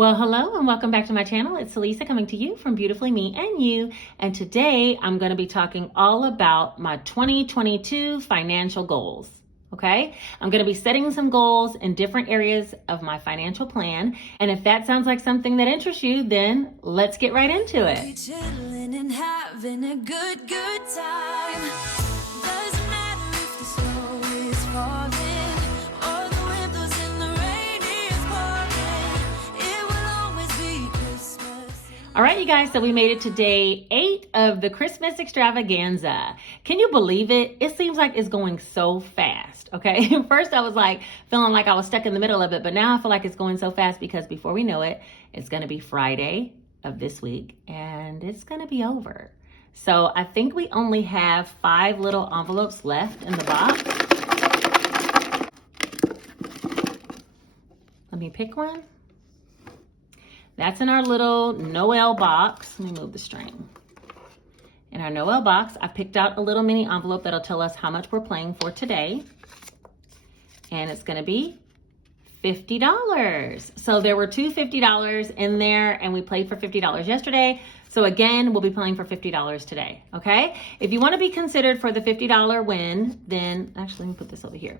Well, hello and welcome back to my channel. It's Lisa coming to you from Beautifully Me and You. And today I'm going to be talking all about my 2022 financial goals. Okay, I'm going to be setting some goals in different areas of my financial plan. And if that sounds like something that interests you, then let's get right into it. We chilling and having a good time. Doesn't matter if the snow is falling or the wind blows and the rain is pouring. It will always be Christmas. All right, you guys, so we made it to day 8 of the Christmas extravaganza. Can you believe it? It seems like it's going so fast, okay? First, I was like feeling like I was stuck in the middle of it, but now I feel like it's going so fast because before we know it, it's going to be Friday of this week and it's going to be over. So I think we only have 5 little envelopes left in the box. Let me pick one. That's in our little Noel box. Let me move the string. In our Noel box, I picked out a little mini envelope that'll tell us how much we're playing for today. And it's gonna be $50. So there were two $50 in there and we played for $50 yesterday. So again, we'll be playing for $50 today, okay? If you wanna be considered for the $50 win, then, actually, let me put this over here.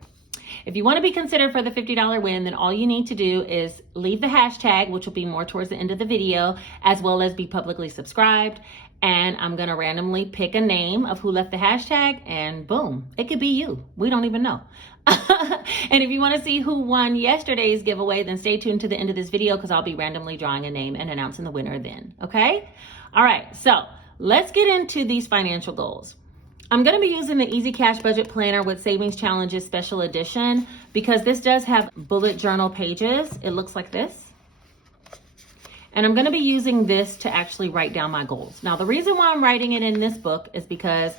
If you want to be considered for the $50 win, then all you need to do is leave the hashtag, which will be more towards the end of the video, as well as be publicly subscribed. And I'm going to randomly pick a name of who left the hashtag and boom, it could be you. We don't even know. And if you want to see who won yesterday's giveaway, then stay tuned to the end of this video because I'll be randomly drawing a name and announcing the winner then. Okay? All right. So let's get into these financial goals. I'm going to be using the Easy Cash Budget Planner with Savings Challenges Special Edition because this does have bullet journal pages. It looks like this. And I'm going to be using this to actually write down my goals. Now, the reason why I'm writing it in this book is because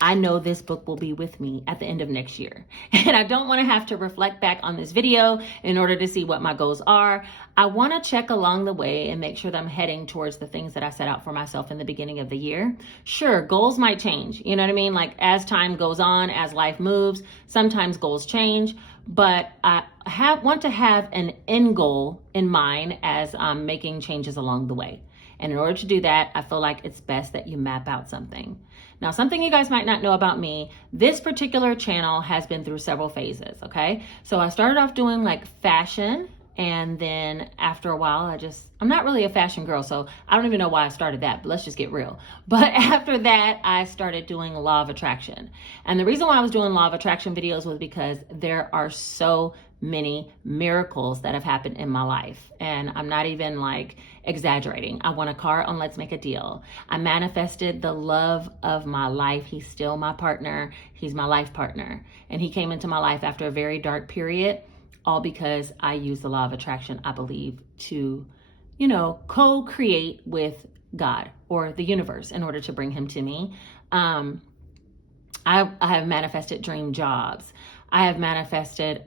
I know this book will be with me at the end of next year. And I don't want to have to reflect back on this video in order to see what my goals are. I want to check along the way and make sure that I'm heading towards the things that I set out for myself in the beginning of the year. Sure, goals might change. You know what I mean? Like as time goes on, as life moves, sometimes goals change. But I want to have an end goal in mind as I'm making changes along the way. And in order to do that, I feel like it's best that you map out something. Now, something you guys might not know about me, this particular channel has been through several phases, okay? So I started off doing like fashion, and then after a while, I'm not really a fashion girl, so I don't even know why I started that, but let's just get real. But after that, I started doing law of attraction. And the reason why I was doing law of attraction videos was because there are so many miracles that have happened in my life. And I'm not even like exaggerating. I won a car on Let's Make a Deal. I manifested the love of my life. He's still my partner. He's my life partner. And he came into my life after a very dark period, all because I used the law of attraction, I believe, to, co-create with God or the universe in order to bring him to me. I have manifested dream jobs. I have manifested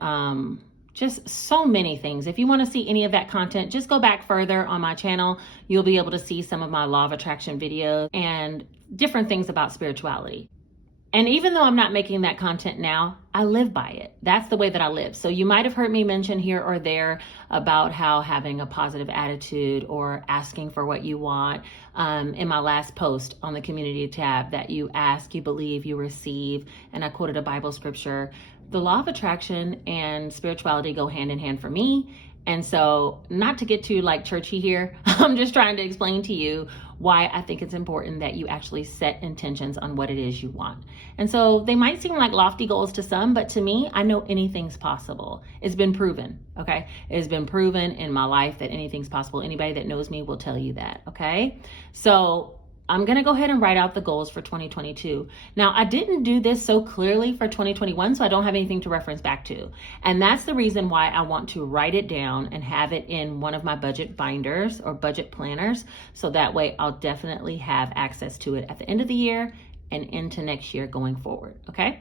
just so many things. If you want to see any of that content, just go back further on my channel. You'll be able to see some of my law of attraction videos and different things about spirituality. And even though I'm not making that content now, I live by it. That's the way that I live. So you might have heard me mention here or there about how having a positive attitude or asking for what you want. In my last post on the community tab, that you ask, you believe, you receive. And I quoted a Bible scripture. The law of attraction and spirituality go hand in hand for me. And so, not to get too like churchy here, I'm just trying to explain to you why I think it's important that you actually set intentions on what it is you want. And so they might seem like lofty goals to some, but to me, I know anything's possible. It's been proven, okay? It's been proven in my life that anything's possible. Anybody that knows me will tell you that, okay? So I'm going to go ahead and write out the goals for 2022. Now, I didn't do this so clearly for 2021, so I don't have anything to reference back to. And that's the reason why I want to write it down and have it in one of my budget binders or budget planners. So that way I'll definitely have access to it at the end of the year and into next year going forward, okay?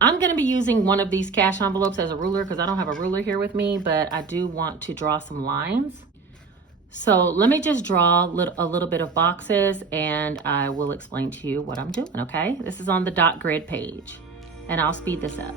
I'm going to be using one of these cash envelopes as a ruler because I don't have a ruler here with me, but I do want to draw some lines. So let me just draw a little bit of boxes and I will explain to you what I'm doing, okay? This is on the dot grid page and I'll speed this up.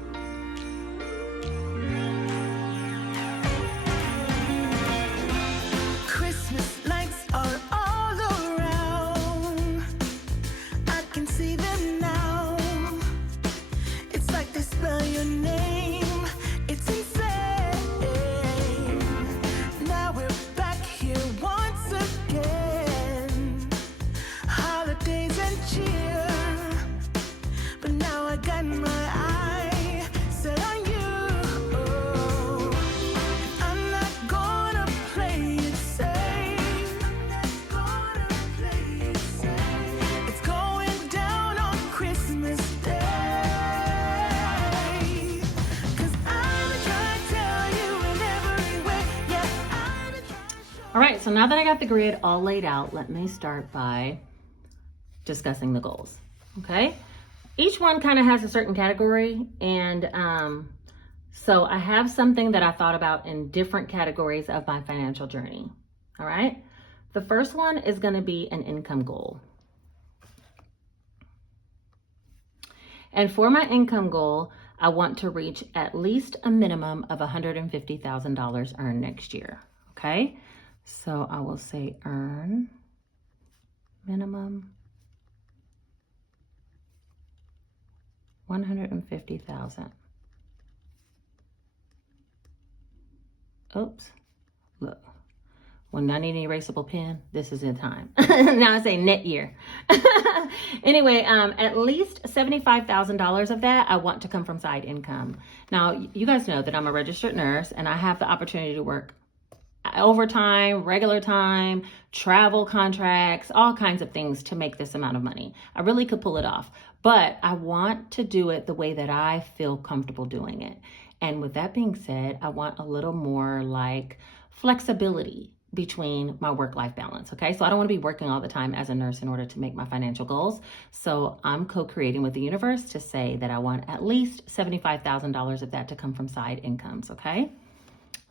All right, so now that I got the grid all laid out, let me start by discussing the goals, okay? Each one kind of has a certain category, and so I have something that I thought about in different categories of my financial journey, all right? The first one is gonna be an income goal. And for my income goal, I want to reach at least a minimum of $150,000 earned next year, okay? So I will say earn minimum 150,000. Oops, look. When I need an erasable pen, this is the time. Now I say net year. Anyway, at least $75,000 of that I want to come from side income. Now, you guys know that I'm a registered nurse and I have the opportunity to work overtime, regular time, travel contracts, all kinds of things to make this amount of money. I really could pull it off, but I want to do it the way that I feel comfortable doing it. And with that being said, I want a little more like flexibility between my work-life balance, okay? So I don't want to be working all the time as a nurse in order to make my financial goals. So I'm co-creating with the universe to say that I want at least $75,000 of that to come from side incomes, okay?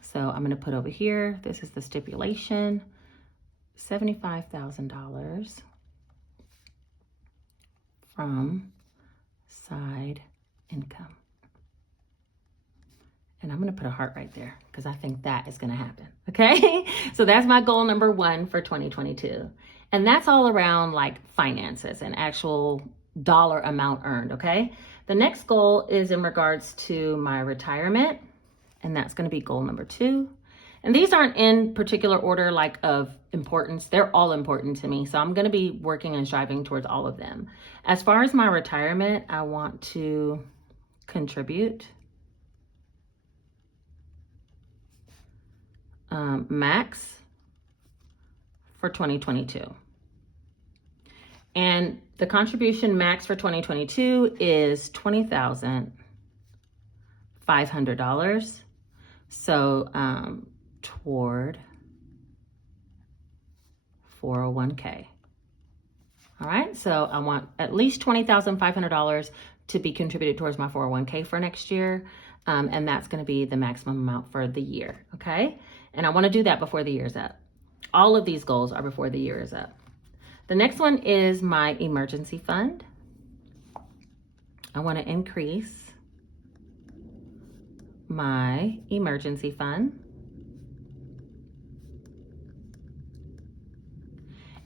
So I'm going to put over here, this is the stipulation, $75,000 from side income. And I'm going to put a heart right there because I think that is going to happen. Okay. So that's my goal number 1 for 2022. And that's all around like finances and actual dollar amount earned. Okay. The next goal is in regards to my retirement. And that's going to be goal number 2. And these aren't in particular order like of importance. They're all important to me. So I'm going to be working and striving towards all of them. As far as my retirement, I want to contribute max for 2022. And the contribution max for 2022 is $20,500. So toward 401k. All right, so I want at least $20,500 to be contributed towards my 401k for next year. And that's going to be the maximum amount for the year, okay? And I want to do that before the year's up. All of these goals are before the year is up. The next one is my emergency fund. I want to increase my emergency fund.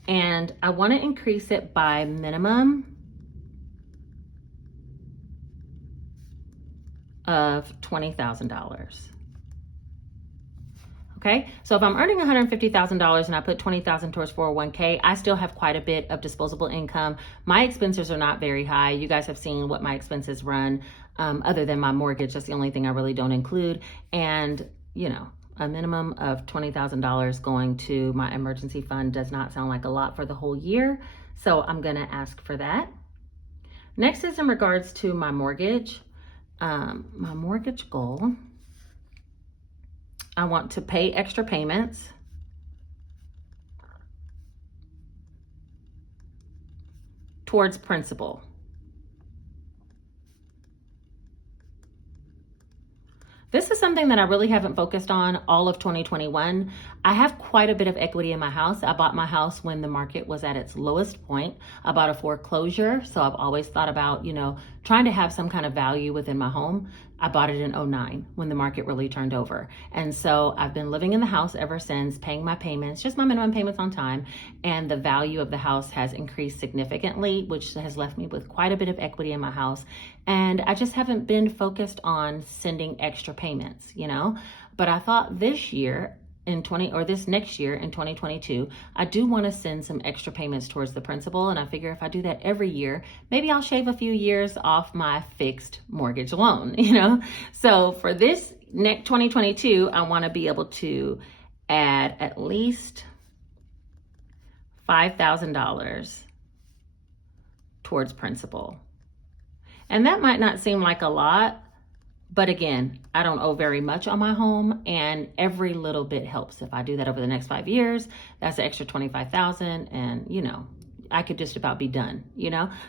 And I want to increase it by minimum of $20,000. Okay, so if I'm earning $150,000 and I put $20,000 towards 401k, I still have quite a bit of disposable income. My expenses are not very high. You guys have seen what my expenses run, other than my mortgage. That's the only thing I really don't include. And, you know, a minimum of $20,000 going to my emergency fund does not sound like a lot for the whole year. So I'm going to ask for that. Next is in regards to my mortgage. My mortgage goal, I want to pay extra payments towards principal. This is something that I really haven't focused on all of 2021. I have quite a bit of equity in my house. I bought my house when the market was at its lowest point. I bought a foreclosure. So I've always thought about, you know, trying to have some kind of value within my home. I bought it in 2009 when the market really turned over. And so I've been living in the house ever since, paying my payments, just my minimum payments on time. And the value of the house has increased significantly, which has left me with quite a bit of equity in my house. And I just haven't been focused on sending extra payments, you know, but I thought this year this next year in 2022, I do want to send some extra payments towards the principal. And I figure if I do that every year, maybe I'll shave a few years off my fixed mortgage loan, you know? So for this next 2022, I want to be able to add at least $5,000 towards principal. And that might not seem like a lot, But again, I don't owe very much on my home, and every little bit helps. If I do that over the next 5 years, that's an extra $25,000, and I could just about be done,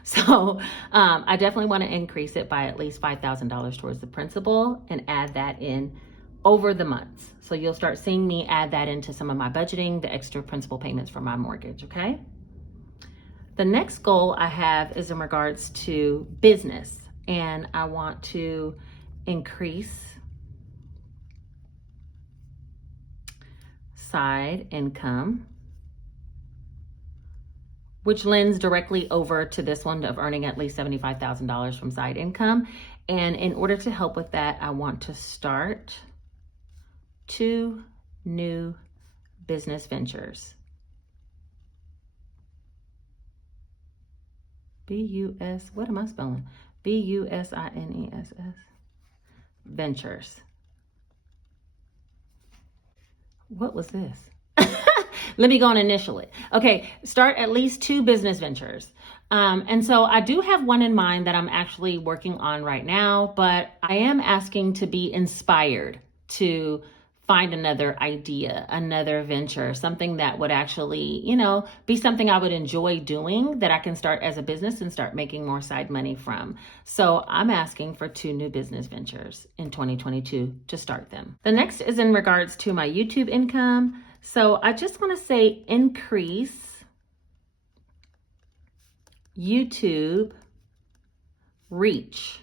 So I definitely want to increase it by at least $5,000 towards the principal and add that in over the months. So you'll start seeing me add that into some of my budgeting, the extra principal payments for my mortgage, okay? The next goal I have is in regards to business, and I want to increase side income, which lends directly over to this one of earning at least $75,000 from side income. And in order to help with that, I want to start 2 new business ventures. B-U-S, what am I spelling? B-U-S-I-N-E-S-S. Ventures. What was this? Let me go and initial it. Okay, start at least 2 business ventures. And so I do have one in mind that I'm actually working on right now, but I am asking to be inspired to find another idea, another venture, something that would actually, be something I would enjoy doing, that I can start as a business and start making more side money from. So I'm asking for 2 new business ventures in 2022 to start them. The next is in regards to my YouTube income. So I just want to say increase YouTube reach.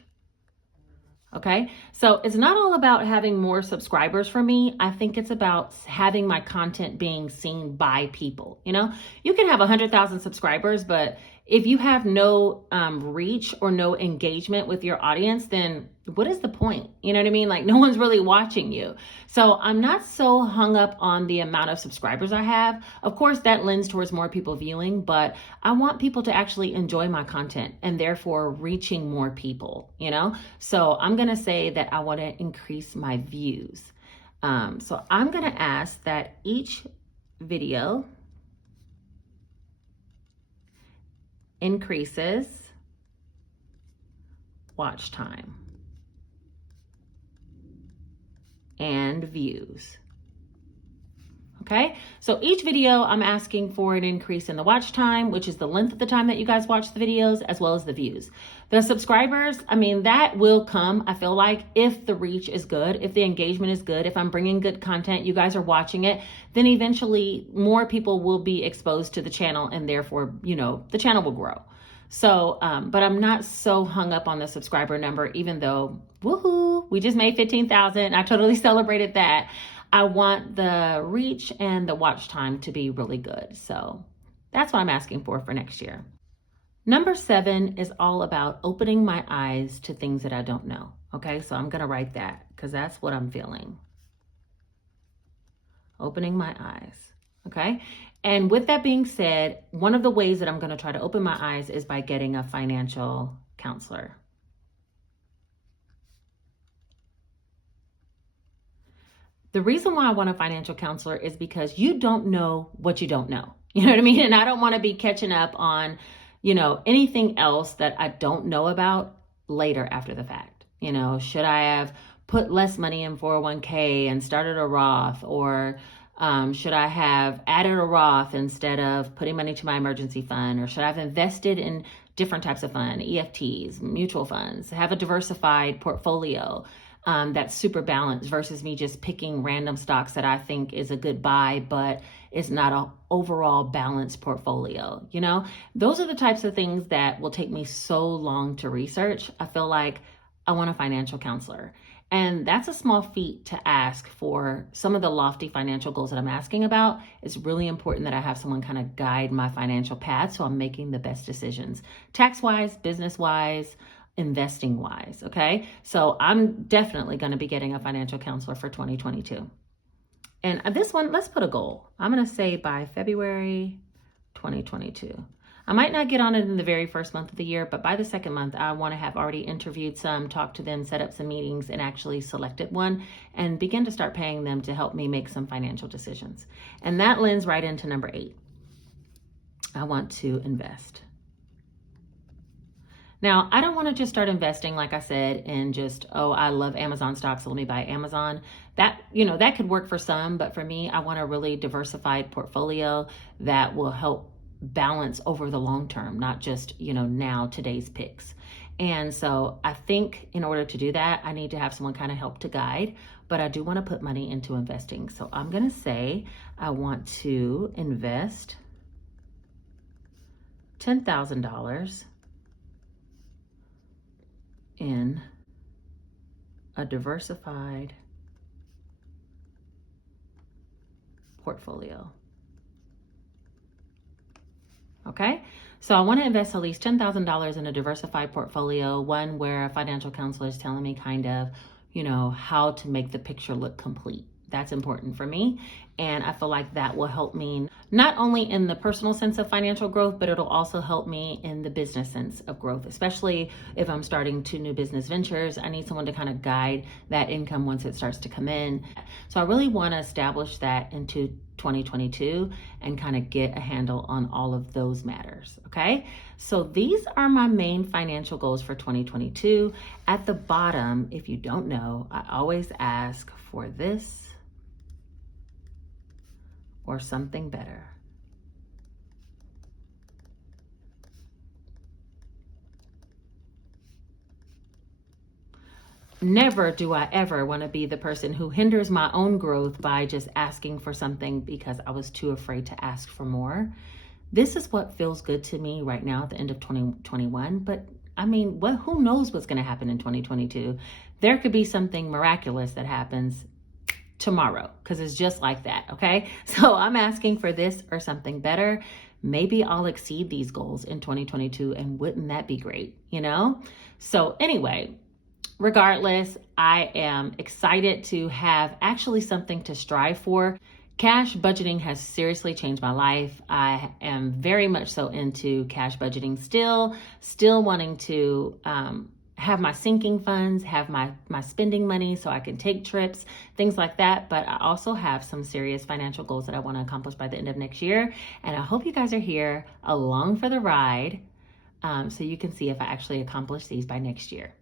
Okay, so it's not all about having more subscribers for me. I think it's about having my content being seen by people. You can have 100,000 subscribers, but if you have no reach or no engagement with your audience, then what is the point? You know what I mean? Like, no one's really watching you. So I'm not so hung up on the amount of subscribers I have. Of course, that lends towards more people viewing, but I want people to actually enjoy my content and therefore reaching more people, So I'm going to say that I want to increase my views. So I'm going to ask that each video increases watch time and views. Okay, so each video I'm asking for an increase in the watch time, which is the length of the time that you guys watch the videos, as well as the views. The subscribers, that will come, I feel like, if the reach is good, if the engagement is good, if I'm bringing good content, you guys are watching it, then eventually more people will be exposed to the channel, and therefore, the channel will grow. So, but I'm not so hung up on the subscriber number, even though, woohoo, we just made 15,000. I totally celebrated that. I want the reach and the watch time to be really good. So that's what I'm asking for next year. Number 7 is all about opening my eyes to things that I don't know. Okay, so I'm going to write that because that's what I'm feeling. Opening my eyes. Okay. And with that being said, one of the ways that I'm going to try to open my eyes is by getting a financial counselor. The reason why I want a financial counselor is because you don't know what you don't know. You know what I mean? And I don't want to be catching up on, anything else that I don't know about later after the fact. Should I have put less money in 401k and started a Roth, or should I have added a Roth instead of putting money to my emergency fund, or should I have invested in different types of fund, EFTs, mutual funds, have a diversified portfolio that's super balanced versus me just picking random stocks that I think is a good buy, but it's not an overall balanced portfolio. Those are the types of things that will take me so long to research. I feel like I want a financial counselor. And that's a small feat to ask for some of the lofty financial goals that I'm asking about. It's really important that I have someone kind of guide my financial path so I'm making the best decisions, tax-wise, business-wise, investing-wise, okay? So I'm definitely going to be getting a financial counselor for 2022. And this one, let's put a goal. I'm going to say by February 2022. I might not get on it in the very first month of the year, but by the second month, I want to have already interviewed some, talked to them, set up some meetings, and actually selected one and begin to start paying them to help me make some financial decisions. And that lends right into number 8. I want to invest. Now, I don't want to just start investing, like I said, in just, oh, I love Amazon stock, so let me buy Amazon. That, that could work for some, but for me, I want a really diversified portfolio that will help balance over the long term, not just, now today's picks. And so I think in order to do that, I need to have someone kind of help to guide, but I do want to put money into investing. So I'm going to say I want to invest $10,000 in a diversified portfolio. Okay, so I want to invest at least $10,000 in a diversified portfolio, one where a financial counselor is telling me kind of, how to make the picture look complete. That's important for me. And I feel like that will help me not only in the personal sense of financial growth, but it'll also help me in the business sense of growth, especially if I'm starting 2 new business ventures. I need someone to kind of guide that income once it starts to come in. So I really want to establish that into 2022 and kind of get a handle on all of those matters. Okay. So these are my main financial goals for 2022. At the bottom, if you don't know, I always ask for this or something better. Never do I ever want to be the person who hinders my own growth by just asking for something because I was too afraid to ask for more. This is what feels good to me right now at the end of 2021, but who knows what's going to happen in 2022? There could be something miraculous that happens tomorrow, because it's just like that. Okay, so I'm asking for this or something better. Maybe I'll exceed these goals in 2022, and wouldn't that be great? So anyway, regardless, I am excited to have actually something to strive for. Cash budgeting has seriously changed my life. I am very much so into cash budgeting still wanting to have my sinking funds, have my spending money so I can take trips, things like that. But I also have some serious financial goals that I want to accomplish by the end of next year. And I hope you guys are here along for the ride, so you can see if I actually accomplish these by next year.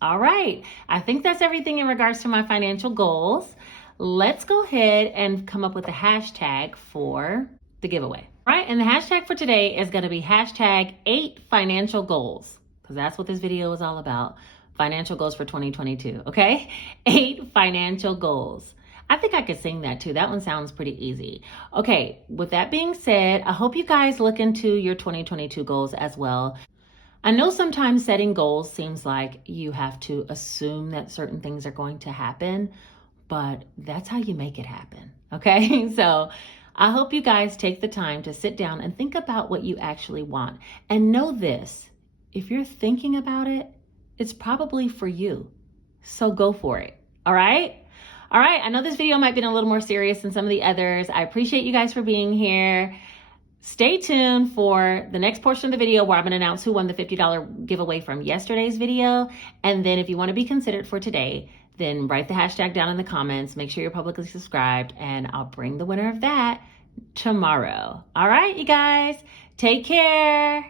All right, I think that's everything in regards to my financial goals. Let's go ahead and come up with a hashtag for the giveaway. All right, and the hashtag for today is going to be hashtag 8 financial goals, because that's what this video is all about. Financial goals for 2022, okay? 8 financial goals. I think I could sing that too. That one sounds pretty easy. Okay, with that being said, I hope you guys look into your 2022 goals as well. I know sometimes setting goals seems like you have to assume that certain things are going to happen, but that's how you make it happen, okay? So I hope you guys take the time to sit down and think about what you actually want. And know this, if you're thinking about it, it's probably for you. So go for it, all right? All right, I know this video might be a little more serious than some of the others. I appreciate you guys for being here. Stay tuned for the next portion of the video where I'm going to announce who won the $50 giveaway from yesterday's video. And then if you want to be considered for today, then write the hashtag down in the comments. Make sure you're publicly subscribed, and I'll bring the winner of that tomorrow. All right, you guys, take care.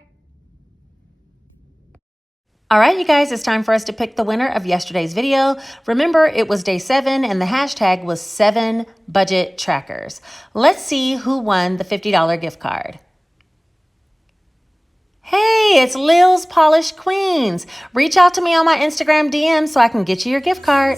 All right, you guys, it's time for us to pick the winner of yesterday's video. Remember, it was day 7 and the hashtag was 7 budget trackers. Let's see who won the $50 gift card. Hey, it's Lil's Polished Queens. Reach out to me on my Instagram DM so I can get you your gift card.